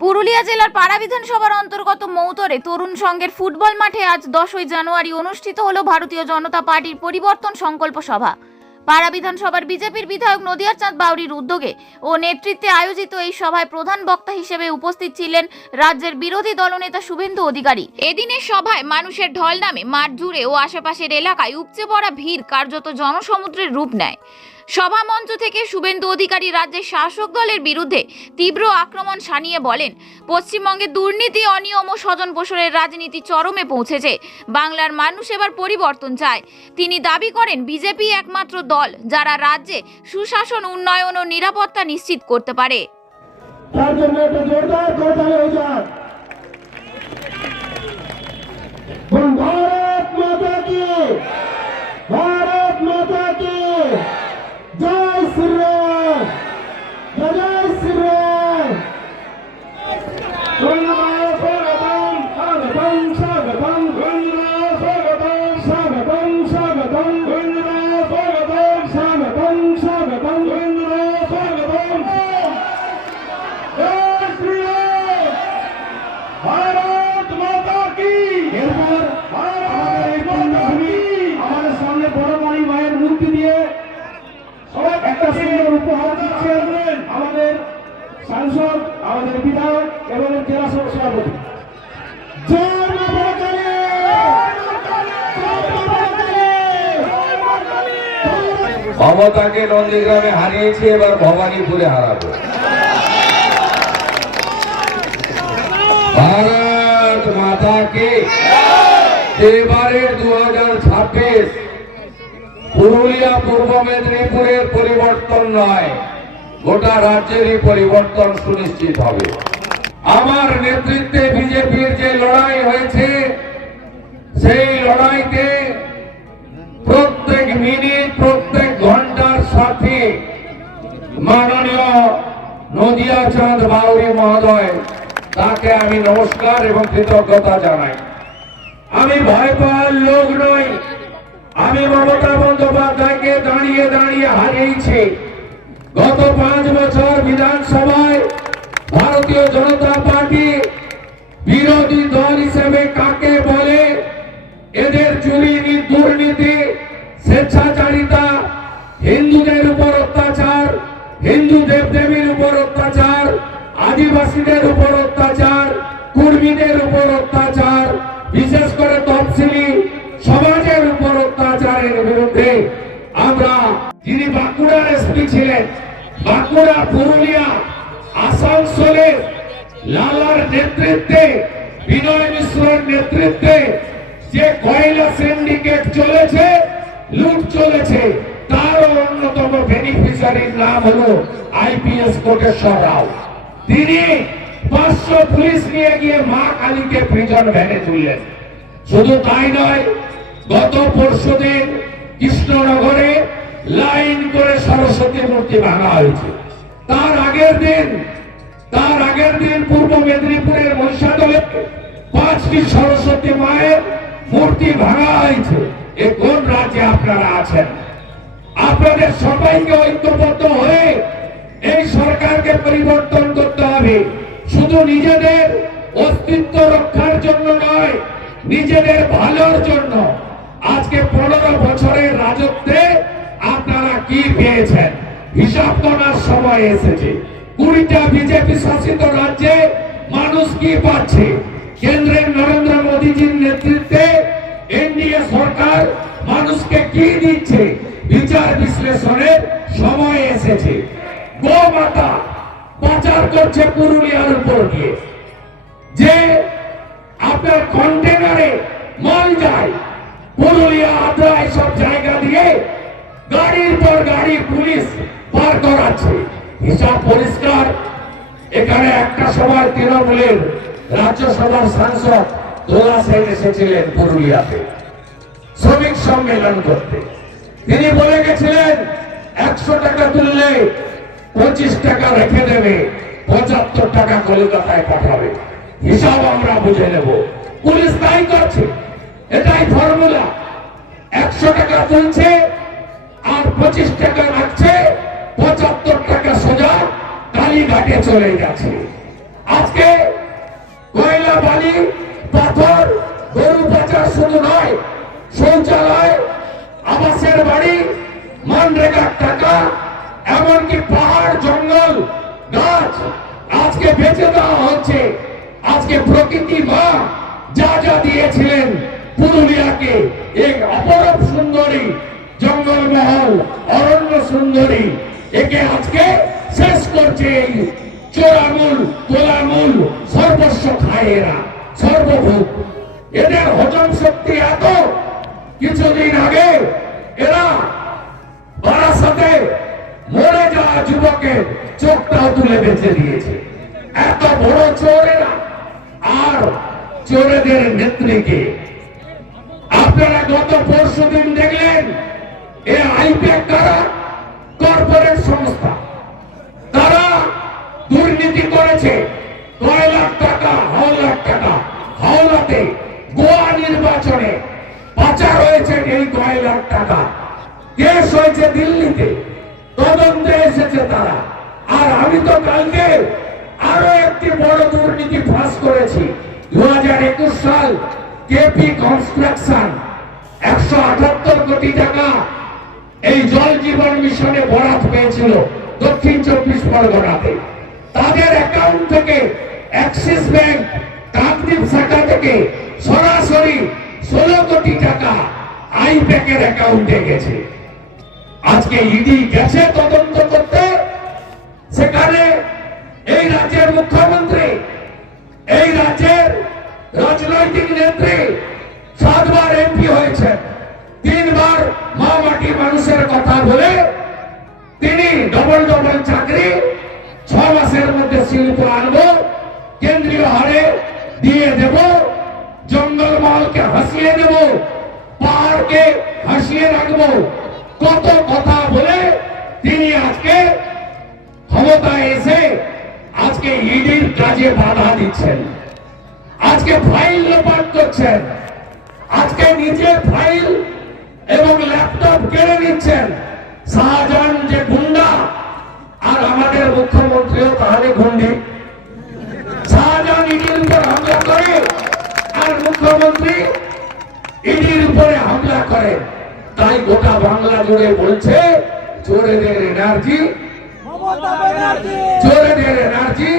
পুরুলিয়া জেলার পাড়া বিধানসভার অন্তর্গত মৌতরে তরুণ সংঘের ফুটবল মাঠে আজ 10ই জানুয়ারি অনুষ্ঠিত হলো ভারতীয় জনতা পার্টির পরিবর্তন সংকল্প সভা। পাড়া বিধানসভার বিজেপির বিধায়ক নদিয়ার চাঁদ বাউরির উদ্যোগে ও নেতৃত্বে আয়োজিত এই সভায় প্রধান বক্তা হিসেবে উপস্থিত ছিলেন রাজ্যের বিরোধী দলনেতা শুভেন্দু অধিকারী। এদিনের সভায় মানুষের ঢল নামে মাঠ জুড়ে ও আশেপাশের এলাকায় উপচে পড়া ভিড় কার্যত জনসমুদ্রের রূপ নেয়। সভা মঞ্চ থেকে শুভেন্দু অধিকারী রাজ্যের শাসক দলের বিরুদ্ধে তীব্র আক্রমণ শানিয়ে বলেন, পশ্চিমবঙ্গে দুর্নীতি, অনিয়ম ও স্বজন পোষণের রাজনীতি চরমে পৌঁছেছে। বাংলার মানুষ এবার পরিবর্তন চায়। তিনি দাবি করেন, বিজেপি একমাত্র দল যারা রাজ্যে সুশাসন, উন্নয়ন ও নিরাপত্তা নিশ্চিত করতে পারে। তার জন্য একটা জোরদার করতালি হয়ে যাক। ভারত মাতা কি, ভারত মাতা কি, জয় শ্রীরাম, জয় শ্রীরাম। স্বাগতম, স্বাগতম, স্বাগতম, স্বাগতম, স্বাগতম, স্বাগতম, স্বাগতম, স্বাগতম, স্বাগতম, স্বাগতম। জয় শ্রীরাম, ভারত মাতা কি। এরপর আমাদের সামনে বড় মানি মায়ের মূর্তি দিয়ে একটা সুন্দর উপহার দিচ্ছেন আমাদের সাংসদ, আমাদের বিধায়ক এবং জেলা সভাপতি। জয় মা বড়কালী, মমতাকে নন্দীগ্রামে হারিয়েছি, এবার ভবানীপুরে হারাবো। ভারত মাতাকে। এবারের 2026 পুরুলিয়া, পূর্ব মেদিনীপুরের পরিবর্তন নয়, গোটা রাজ্যেরই পরিবর্তন সুনিশ্চিত হবে। আমার নেতৃত্বে বিজেপির যে লড়াই হয়েছে, সেই লড়াইতে প্রত্যেক মিনিট, প্রত্যেক ঘন্টার সাথে মাননীয় নদিয়া চাঁদ বাউরি মহোদয়, তাকে আমি নমস্কার এবং কৃতজ্ঞতা জানাই। আমি ভয় পাওয়ার লোক নই। আমি মমতা বন্দ্যোপাধ্যায়কে দাঁড়িয়ে দাঁড়িয়ে হারিয়েছি। গত 5 বছর বিধানসভায় ভারতীয় জনতা পার্টি বিরোধী দল হিসেবে কাকে বলে, এদের চুরি, দুর্নীতি, স্বেচ্ছাচারিতা, হিন্দুদের উপর অত্যাচার, হিন্দু দেবদেবীর উপর অত্যাচার, আদিবাসীদের উপর অত্যাচার, কুর্মীদের উপর অত্যাচার, বিশেষ করে তফসিলি সমাজের উপর অত্যাচারের বিরুদ্ধে আমরা, যিনি বাঁকুড়ার এসপি ছিলেন, বাঁকুড়া, পুরুলিয়া, আসানসোলের লালার নেতৃত্বে, বিনয় মিশ্রের নেতৃত্বে যে কয়লা সিন্ডিকেট চলেছে, লুট চলেছে, তার অন্যতম বেনিফিশিয়ারির নাম হলো আইপিএস কোটেশ্বর রাও। তিনি 500 পুলিশ নিয়ে গিয়ে মা কালীকে প্রিজন ভ্যানে তুললেন। শুধু তাই নয়, গত পরশুদিন কৃষ্ণনগরে লাইন করে সরস্বতী মূর্তি ভাঙা হয়েছে। তার আগের দিন পূর্ব মেদিনীপুরের মহিষাদলে 5টি সরস্বতী মায়ের মূর্তি ভাঙা হয়েছে। এ কোন রাজ্যে আপনারা আছেন? আপনাদের সবাইকে ঐক্যবদ্ধ হয়ে এই সরকারকে পরিবর্তন করতে হবে। শুধু নিজেদের অস্তিত্ব রক্ষার জন্য নয়, নিজেদের ভালোর জন্য। আজকে 15 বছরের রাজত্বে আপনারা কি পেয়েছেন হিসাব করার সময় এসেছে। 20টা বিজেপি শাসিত রাজ্যে মানুষ কি পাচ্ছে? কেন্দ্রের নরেন্দ্র মোদীজির নেতৃত্বে এনডিএ সরকার মানুষকে কি দিচ্ছে? বিচার বিশ্লেষণের সময় এসেছে। গোমাতা পাচার করছে পুরুলিয়ার উপর দিয়ে, যে আপনার কন্টেনারে মাল যায়, পুরুলিয়া, আদ্রা, এইসব জায়গা দিয়ে গাড়ির পর গাড়ি পুলিশ পার করাচ্ছে। হিসাব পরিষ্কার। এখানে একটা সময় তৃণমূলের রাজ্যসভার সাংসদ দোলা সেন এসেছিলেন পুরুলিয়াতে শ্রমিক সম্মেলন করতে। তিনি বলে গেছিলেন 100 টাকা তুললে 25 টাকা রেখে দেবে, 75 টাকা কলকাতায় পাঠাবে। হিসাব আমরা বুঝে নেব। পুলিশ তাই করছে, এটাই ফর্মুলা। 100 টাকা তুলছে আর 25 টাকা রাখছে, 75 টাকা সোজা কালীঘাটে চলে গেছে। আজকে কয়লা, বালি, পাথর, গরু পাচার শুধু নয়, শৌচালয়, আবাসের বাড়ি, মনরেগার টাকা, এমনকি পাহাড়, জঙ্গল, গাছ আজকে বেঁচে দেওয়া হচ্ছে। আজকে প্রকৃতি মা যা যা দিয়েছিলেন পুরুলিয়াকে, এক অপরূপ সুন্দরী জঙ্গলমহল, অরণ্য সুন্দরী, একে আজকে শেষ করছে এই চোরামূল, তোলামূল, সর্বস্ব খায় এরা, সর্বভূত। এদের হজম শক্তি এত, কিছুদিন আগে এরা বারাসাতে মরে যাওয়া যুবকের চোখটাও তুলে বেঁচে দিয়েছে। এত বড় চোর এরা। আর চোরেদের নেত্রীকে আপনারা গত পরশুদিন দেখলেন, এ আইপ্যাক কারা, কর্পোরেট সংস্থা, তারা দুর্নীতি করেছে। 9 লাখ টাকা, হাওলার টাকা, হাওলাতে গোয়া নির্বাচনে পাচার হয়েছে এই 9 লাখ টাকা। কেস হয়েছে দিল্লিতে, তদন্তে এসেছে তারা। আর আমি তো কালকে আরো একটি বড় দুর্নীতি ফাঁস করেছি। 2021 সাল কেপি কনস্ট্রাকশন 178 কোটি টাকা এই জল জীবন মিশনে বরাদ পেয়েছিল দক্ষিণ 24 পরগনাতে। তাদের অ্যাকাউন্ট থেকে অ্যাক্সিস ব্যাংক কাকদ্বীপ শাখা থেকে সরাসরি 16 কোটি টাকা আইপ্যাকের অ্যাকাউন্টে গেছে। আজকে ইডি গেছে তদন্ত করতে। সেখানে এই রাজ্যের মুখ্যমন্ত্রী, এই রাজ্যের রাজনৈতিক নেত্রী 7 বার এমপি হয়েছেন, 3 বার মা মাটি মানুষের কথা বলে তিনি ডবল ডবল চাকরি, 6 মাসের মধ্যে শিল্প আনবো, কেন্দ্রীয় হারে দিয়ে দেব, জঙ্গলমহলকে হাসিয়ে দেব, পাহাড়কে হাসিয়ে রাখবো, কত কথা বলে তিনি আজকে ক্ষমতায় এসে আজকে ইডির কাজে বাধা দিচ্ছেন, আজকে ফাইল লোপাট করছেন, আজকে নিজের ফাইল এবং ল্যাপটপ কেড়ে নিচ্ছেন। শাহজাহান যে গুন্ডা, আর আমাদের মুখ্যমন্ত্রীও তাহলে গুন্ডি। শাহজাহান ইডির উপর হামলা করে আর মুখ্যমন্ত্রী ইডির উপরে হামলা করে। তাই গোটা বাংলা জুড়ে বলছে চোরেদের এনার্জি, চোরেদের এনার্জি,